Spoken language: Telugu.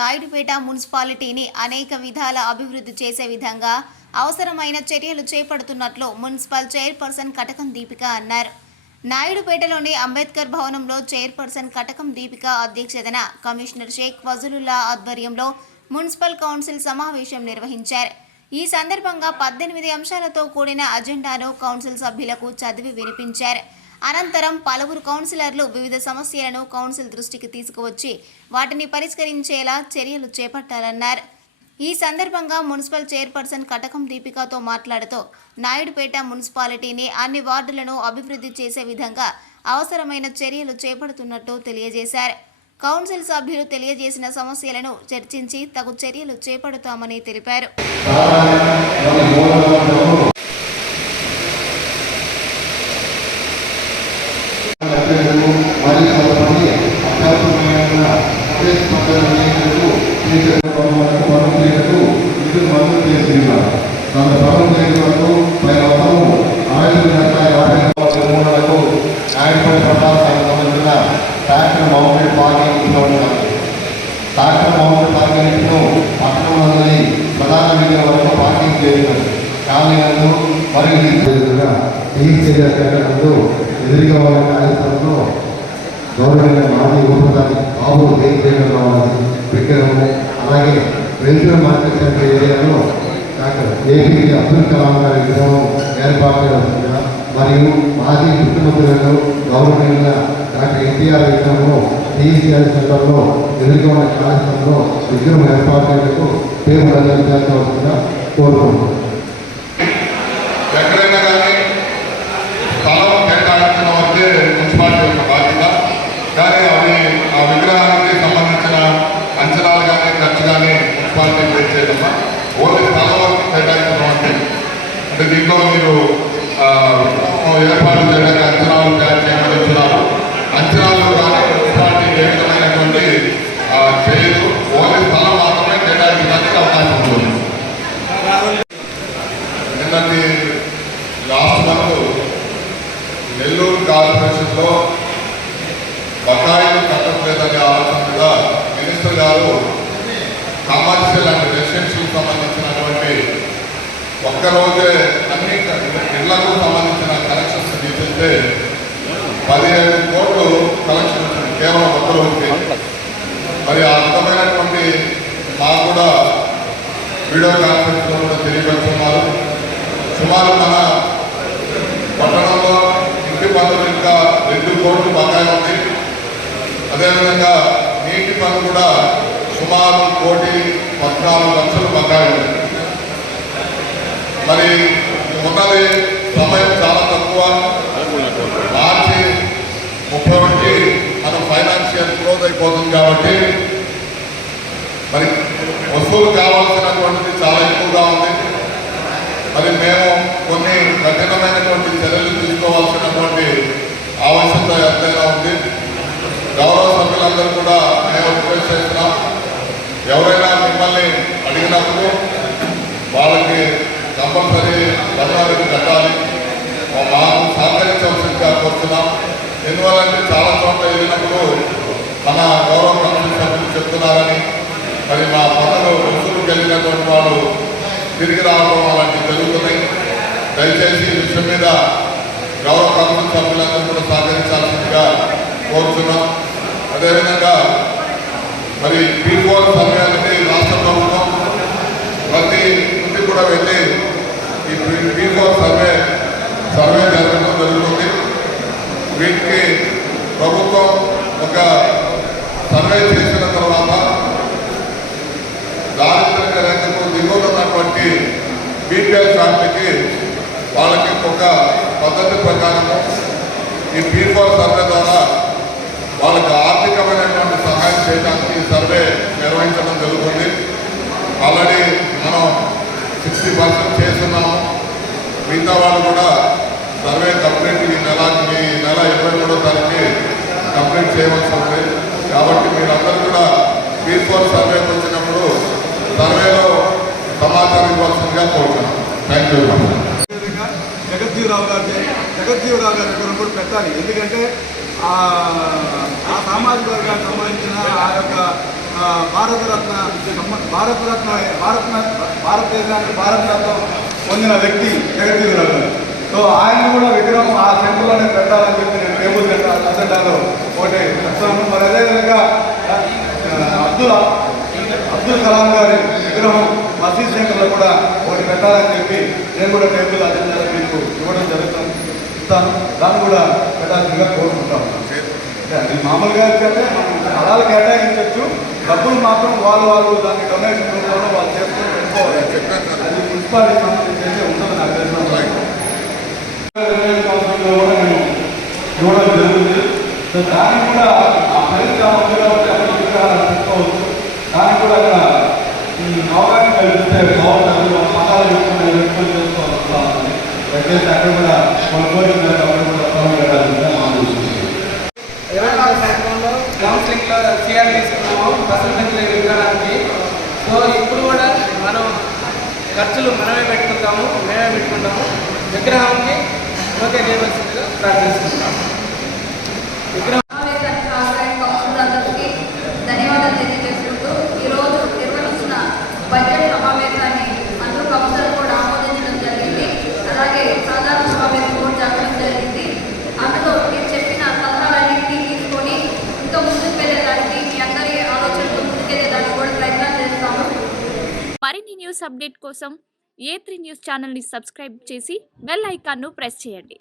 నాయుడుపేట మున్సిపాలిటీని అనేక విధాల అభివృద్ధి చేసే విధంగా అవసరమైన చర్యలు చేపడుతున్నట్లు మున్సిపల్ చైర్పర్సన్ కటకం దీపిక అన్నారు. నాయుడుపేటలోని అంబేద్కర్ భవనంలో చైర్పర్సన్ కటకం దీపిక అధ్యక్షతన కమిషనర్ షేక్ ఫజలుల్లా ఆధ్వర్యంలో మున్సిపల్ కౌన్సిల్ సమావేశం నిర్వహించారు. ఈ సందర్భంగా 18 అంశాలతో కూడిన అజెండాను కౌన్సిల్ సభ్యులకు చదివి వినిపించారు. అనంతరం పలువురు కౌన్సిలర్లు వివిధ సమస్యలను కౌన్సిల్ దృష్టికి తీసుకువచ్చి వాటిని పరిష్కరించేలా చర్యలు చేపట్టాలన్నారు. ఈ సందర్భంగా మున్సిపల్ చైర్పర్సన్ కటకం దీపికతో మాట్లాడుతూ నాయుడుపేట మున్సిపాలిటీని అన్ని వార్డులను అభివృద్ధి చేసే విధంగా అవసరమైన చర్యలు చేపడుతున్నట్టు తెలియజేశారు. కౌన్సిల్ సభ్యులు తెలియజేసిన సమస్యలను చర్చించి తగు చర్యలు చేపడతామని తెలిపారు. ట్రాక్టర్ మౌంటెడ్ పార్కింగ్ పట్టణంలోని ప్రధాన వీధుల వరకు పార్కింగ్ చేస్తున్నారు. కాలనీలను మరియు ఎదురుగా ఉన్న కార్యక్రమంలో గవర్నమెంట్ మాజీ ఉపప్రధాని బాబు దేశరావు విగ్రహము, అలాగే వెల్ఫేర్ మార్కెట్ సెంటర్ ఏరియాలో డాక్టర్ ఏపీజే అబ్దుల్ కలాం గారి విగ్రహం ఏర్పాటు చేస్తున్నారు. మరియు మాజీ ముఖ్యమంత్రులను గవర్నమెంట్ డాక్టర్ ఎన్టీఆర్ విగ్రహము టీసీఆర్ సెంటర్లో ఎదురుగా ఉన్న కార్యక్రమంలో విగ్రహం ఏర్పాటు చేయడానికి పేరు వస్తుందా కోరుకుంటున్నాం. ఎక్కడైనా కానీ స్థలం కేటాయించడం అంటే మున్సిపాలిటీ యొక్క బాధ్యత. కానీ అవి ఆ విగ్రహానికి సంబంధించిన అంచనాలు కానీ ఖర్చు కానీ మున్సిపాలిటీ పే చేయడమ్మా. ఓన్లీ స్థలం వరకు కేటాయించడం అంటే దీంట్లో మీరు ఏర్పాటు చేయడానికి అంచనాలు తయారు చేయమని చెప్తున్నారు. అంచనాలు కానీ మున్సిపాలిటీ ఏ విధమైనటువంటి చేయదు. ఓన్లీ స్థలం మాత్రమే కేటాయించడానికి అవకాశం ఉంటుంది. నిన్నటి లాస్ట్ మంత్ నెల్లూరు కార్పొరేషన్లో బకాయిలు కట్టలేదనే ఆలోచన మీద మినిస్టర్ గారు కమర్షియల్ అండ్ రెసిడెన్షియల్ సంబంధించినటువంటి ఒక్కరోజే అన్ని ఇళ్లకు సంబంధించిన కలెక్షన్స్ తీసేస్తే 17 కోట్లు కలెక్షన్ వచ్చింది కేవలం ఒక్కరోజుకి. మరి ఆ అర్థమైనటువంటి మాకు కూడా వీడియో కాన్ఫరెన్స్లో కూడా తెలియపరుస్తున్నారు. సుమారు మన పట్టణంలో ఇంటి పన్నులు ఇంకా 2 కోట్లు బకాయి ఉంది. అదేవిధంగా నీటి పన్ను కూడా సుమారు 1,14,00,000 బకాయి ఉంది. మరి ఉన్నది సమయం చాలా తక్కువ. మార్చి 31 మనం ఫైనాన్షియల్ క్లోజ్ అయిపోతుంది కాబట్టి మరి వసూలు కావాల్సినటువంటిది చాలా ఎక్కువగా ఉంది. మరి మేము కొన్ని కఠినమైనటువంటి చర్యలు తీసుకోవాల్సినటువంటి ఆవశ్యకత ఎంతైనా ఉంది. గౌరవ సభ్యులందరూ కూడా మేము రిక్వెస్ట్ చేస్తున్నాం. ఎవరైనా మిమ్మల్ని అడిగినప్పుడు వాళ్ళకి కంపల్సరీ పదనాలకు కట్టాలి. మాకు సహకరించవలసిందిగా కోరుతున్నాం. ఎందువల్లంటే చాలా చోట్ల వెళ్ళినప్పుడు మన గౌరవ కమిటీ సభ్యులు చెప్తున్నారని మరి మా పనులు వసూలుకి వెళ్ళినటువంటి వాళ్ళు తిరిగి రావడం అలాంటివి జరుగుతున్నాయి. దయచేసి ఈ విషయం మీద గౌరవ కమిటీ సభ్యులందరూ కూడా సహకరించాల్సిందిగా కోరుతున్నాం. అదేవిధంగా మరి P4 సర్వే అనేది రాష్ట్ర ప్రభుత్వం ప్రతి ఇంటికి కూడా వెళ్ళి ఈ P4 సర్వే జరగడం జరుగుతుంది. వీటికి ప్రభుత్వం ఒక సర్వే చేసిన తర్వాత దారిద్ర్య రేఖకు దిగువన ఉన్నటువంటి బీపీఎల్ ఫ్యామిలీకి వాళ్ళకి ఒక పద్ధతి ప్రకారము ఈ P4 సర్వే ద్వారా వాళ్ళకి ఆర్థికమైనటువంటి సహాయం చేయడానికి సర్వే నిర్వహించడం జరుగుతుంది. ఆల్రెడీ మనం 60% చేస్తున్నాము. మిగతా వాళ్ళు కూడా సర్వే కంప్లీట్ ఈ నెల 23వ తారీఖుకి కంప్లీట్ చేయవలసి ఉంది. కాబట్టి మీరందరూ కూడా P4 సర్వేకి వచ్చినప్పుడు సర్వేలో సమాచారం ఇవ్వాల్సిందిగా కోరుతున్నాం. Thank you. జగజ్జీవరావు గారి కూడా పెట్టాలి. ఎందుకంటే ఆ సామాజిక వర్గానికి సంబంధించిన ఆ యొక్క భారతదేశానికి భారతరత్న పొందిన వ్యక్తి జగజ్జీవరావు గారు. సో ఆయన కూడా విగ్రహం ఆ సెంటర్లోనే పెట్టాలని చెప్పి నేను టేబుల్ అజెండాలో ఒకటి చెప్తాను. మరి అదేవిధంగా అబ్దుల్ కలాం గారి విగ్రహం మసీద్ సెంటర్లో కూడా ఒకటి పెట్టాలని చెప్పి నేను కూడా టేబుల్ అజెండాలో మీకు ఇవ్వడం ఇస్తాను. దాన్ని కూడా పెట్టాల్సిందిగా కోరుకుంటాను. అది మామూలుగా అయితే మనం స్థలాలు కేటాయించవచ్చు, డబ్బులు మాత్రం వాళ్ళు దాన్ని డొనేషన్ రూపంలో వాళ్ళు చేసుకుని పెట్టుకోవాలి. అది మున్సిపాలిటీ సంబంధించి అయితే ఉండదు నాకు తెలిసిన సంవత్సరంలో కూడా నేను ఇవ్వడం జరుగుతుంది. సో దాన్ని కూడా ఆ పరిశ్రమలో విగ్రహాలు పెట్టుకోవచ్చు. దానికి కూడా అక్కడ అవగాహన కల్పిస్తే బాగుంటుంది. మతాలు పెట్టుకొని చేస్తూ వస్తూ ఉంటుంది. దయచేసి అక్కడ కూడా మన కోరిక అక్కడ కూడా స్థలం పెట్టాల్సిందిగా ఆలోచిస్తుంది. 24 సంవత్సరంలో కౌన్సిలింగ్లో సిఆర్ తీసుకున్నాము బసవశంకర విగ్రహానికి. సో ఇప్పుడు కూడా మనం ఖర్చులు మేమే పెట్టుకుంటాము. విగ్రహానికి ఓకే చేయవలసిందిగా ప్రార్థిస్తున్నాము. విగ్రహం అందరికీ ధన్యవాదాలు తెలియజేసుకుంటూ ఈరోజు నిర్వహించిన బడ్జెట్ సమావేశాన్ని అందరూ కౌన్సిల్ కూడా ఆమోదించడం జరిగింది. అలాగే సాధారణ సమావేశం కూడా జరగడం జరిగింది. అందులో మీరు చెప్పిన సలహాలన్నింటినీ తీసుకొని ఇంకా ముందుకు వెళ్ళేదానికి మీ అందరి ఆలోచనతో ముందుకెళ్ళేదానికి కూడా ప్రయత్నం చేస్తాము. మరిన్ని న్యూస్ అప్డేట్ కోసం A3 న్యూస్ ఛానల్ని సబ్స్క్రైబ్ చేసి బెల్ ఐకాన్ను ప్రెస్ చేయండి.